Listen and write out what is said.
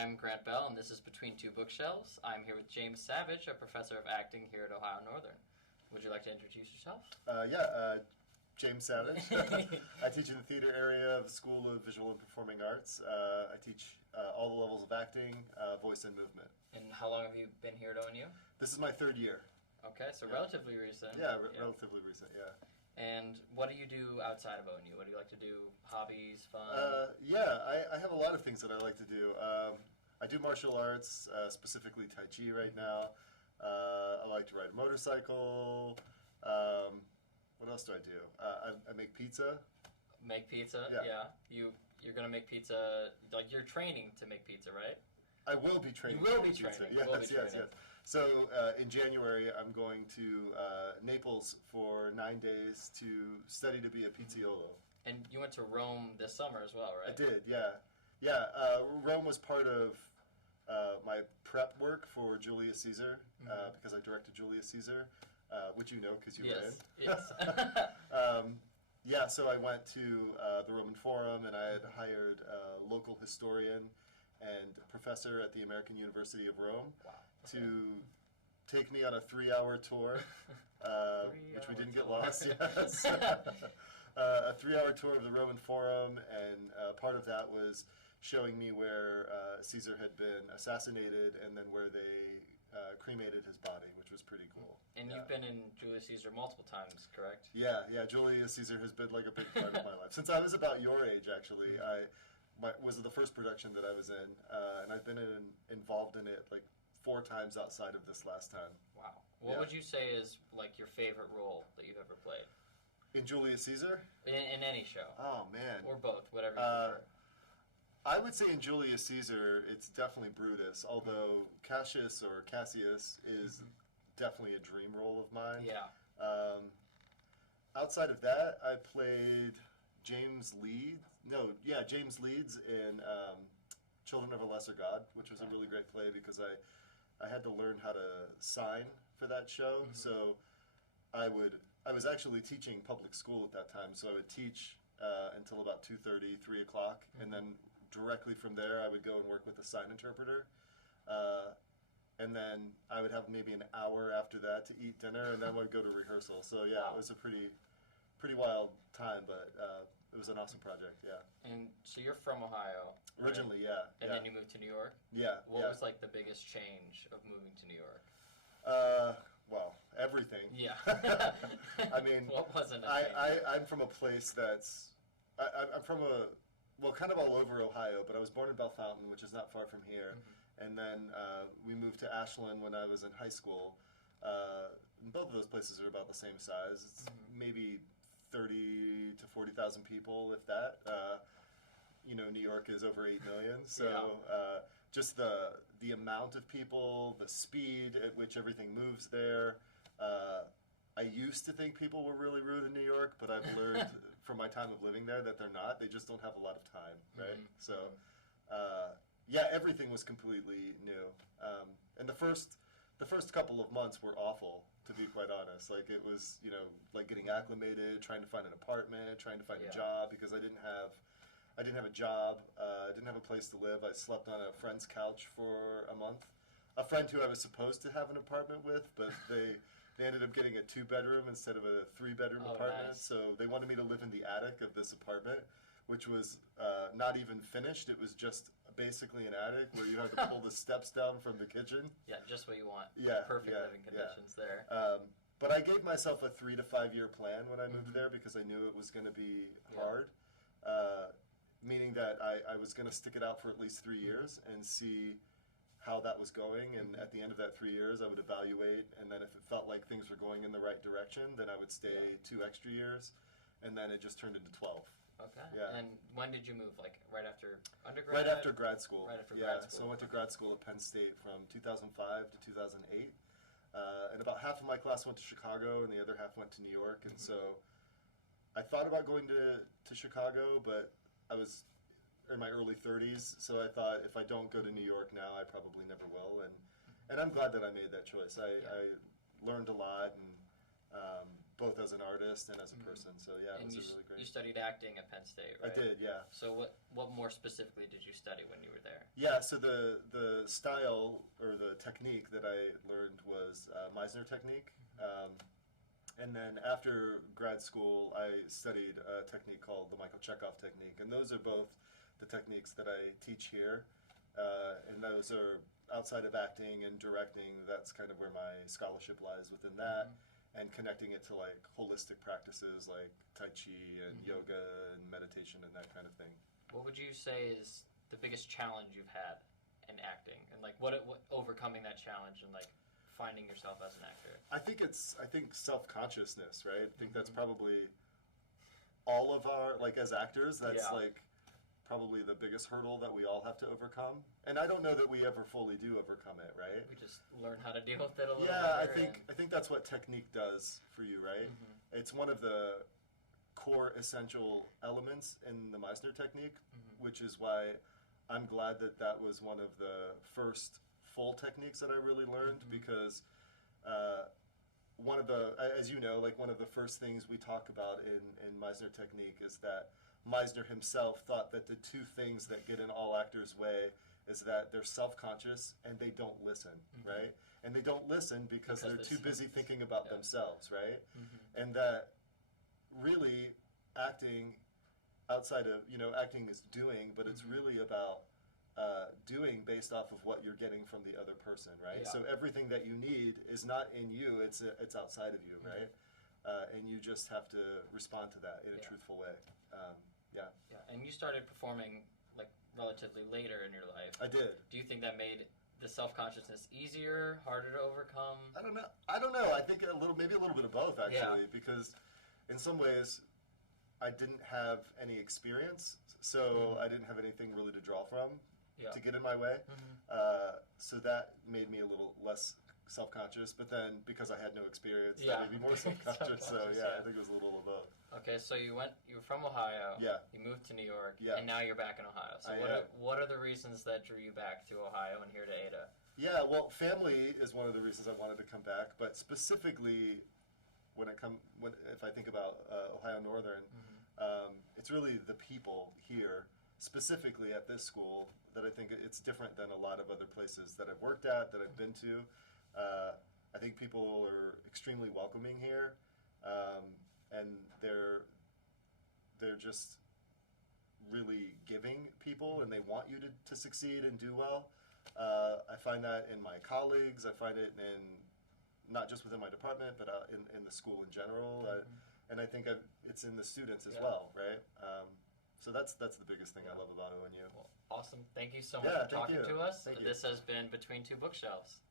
I'm Grant Bell, and this is Between Two Bookshelves. I'm here with James Savage, a professor of acting here at Ohio Northern. Would you like to introduce yourself? James Savage. I teach in the theater area of the School of Visual and Performing Arts. I teach all the levels of acting, voice, and movement. And how long have you been here at ONU? This is my third year. Okay, so relatively recent. Relatively recent, yeah. And what do you do outside of ONU? What do you like to do? Hobbies, fun? I have a lot of things that I like to do. I do martial arts, specifically Tai Chi right now. I like to ride a motorcycle. What else do I do? I make pizza. Make pizza? Yeah. You're going to make pizza, like you're training to make pizza, right? I will be training. You will be training. Yes. So in January, I'm going to Naples for 9 days to study to be a pizzaiolo. And you went to Rome this summer as well, right? I did, yeah. Rome was part of my prep work for Julius Caesar, because I directed Julius Caesar, which you know because you were in. Yes. So I went to the Roman Forum, and I had hired a local historian and professor at the American University of Rome to take me on a 3-hour tour, which we didn't get lost. Yes. A 3-hour tour of the Roman Forum, and part of that was showing me where Caesar had been assassinated and then where they cremated his body, which was pretty cool. And you've been in Julius Caesar multiple times, correct? Yeah. Julius Caesar has been like a big part of my life. Since I was about your age, actually. Was the first production that I was in, and I've been involved in it like 4 times outside of this last time. Wow. What would you say is like your favorite role that you've ever played? In Julius Caesar? In any show. Oh, man. Or both, whatever you prefer. I would say in Julius Caesar, it's definitely Brutus, although Cassius is definitely a dream role of mine. Yeah. Outside of that, I played James Leeds in Children of a Lesser God, which was a really great play because I had to learn how to sign for that show. So I was actually teaching public school at that time, so I would teach until about 2:30, 3 o'clock, and then directly from there I would go and work with a sign interpreter. And then I would have maybe an hour after that to eat dinner, and then we'd go to rehearsal. So It was a pretty wild time, but it was an awesome project, yeah. And so you're from Ohio, right? Originally, yeah. And then you moved to New York? Yeah. What was like the biggest change of moving to New York? Well, everything. Yeah. I mean, what wasn't a change? I'm from a place that's, I'm from kind of all over Ohio, but I was born in Bell Fountain, which is not far from here. And then we moved to Ashland when I was in high school. And both of those places are about the same size. It's maybe 30 to 40,000 people, if that. New York is over 8 million. So just the amount of people, the speed at which everything moves there. I used to think people were really rude in New York, but I've learned from my time of living there that they're not. They just don't have a lot of time, right? So, everything was completely new. And the first couple of months were awful, to be quite honest. Like it was, like getting acclimated, trying to find an apartment, trying to find a job because I didn't have a job. I didn't have a place to live. I slept on a friend's couch for a month. A friend who I was supposed to have an apartment with, but they ended up getting a 2-bedroom instead of a 3-bedroom apartment. Nice. So they wanted me to live in the attic of this apartment, which was not even finished. It was just basically an attic where you had to pull the steps down from the kitchen. Yeah, just what you want. Yeah, Perfect living conditions there. But I gave myself a 3 to 5 year plan when I moved there because I knew it was going to be hard, meaning that I was going to stick it out for at least 3 years and see how that was going. And at the end of that 3 years, I would evaluate. And then if it felt like things were going in the right direction, then I would stay 2 extra years. And then it just turned into 12. Okay. Yeah. And when did you move? Like right after undergrad? Right after grad school. Right after grad school. So I went to grad school at Penn State from 2005 to 2008. And about half of my class went to Chicago and the other half went to New York. And so I thought about going to Chicago, but I was in my early 30s. So I thought if I don't go to New York now, I probably never will. And I'm glad that I made that choice. I learned a lot and both as an artist and as a person. So yeah, And it you, was really great. you studied acting at Penn State, right? I did, yeah. So what more specifically did you study when you were there? Yeah, so the style or the technique that I learned was Meisner technique. And then after grad school, I studied a technique called the Michael Chekhov technique. And those are both the techniques that I teach here. And those are outside of acting and directing. That's kind of where my scholarship lies within that. And connecting it to like holistic practices like Tai Chi and yoga and meditation and that kind of thing. What would you say is the biggest challenge you've had in acting, and like what overcoming that challenge and like finding yourself as an actor? I think self-consciousness, right? I think that's probably all of our, like as actors, that's like probably the biggest hurdle that we all have to overcome. And I don't know that we ever fully do overcome it, right? We just learn how to deal with it a little Yeah, better. I think that's what technique does for you, right? It's one of the core essential elements in the Meisner technique, which is why I'm glad that was one of the first full techniques that I really learned, because one of the, as you know, like one of the first things we talk about in Meisner technique is that Meisner himself thought that the two things that get in all actors' way is that they're self-conscious and they don't listen, right? And they don't listen because they're too busy thinking about themselves, right? And that really acting outside of, acting is doing, but it's really about doing based off of what you're getting from the other person, right? Yeah. So everything that you need is not in you, it's outside of you, right? And you just have to respond to that in a truthful way. Yeah. And you started performing like relatively later in your life. I did. Do you think that made the self-consciousness easier, harder to overcome? I don't know. I think maybe a little bit of both, actually, because in some ways I didn't have any experience, so I didn't have anything really to draw from to get in my way. So that made me a little less self-conscious, but then because I had no experience, that made me more self-conscious. So I think it was a little of both. Okay, so you were from Ohio. Yeah. You moved to New York. Yeah. And now you're back in Ohio. So what are the reasons that drew you back to Ohio and here to Ada? Yeah, well, family is one of the reasons I wanted to come back, but specifically if I think about Ohio Northern, it's really the people here, specifically at this school, that I think it's different than a lot of other places that I've worked at, that I've been to. I think people are extremely welcoming here, and they're just really giving people, and they want you to succeed and do well. I find that in my colleagues. I find it in not just within my department, but in the school in general. And I think it's in the students as well, right? So that's the biggest thing I love about ONU. Well, awesome. Thank you so much for talking to us. Thank you. This has been Between Two Bookshelves.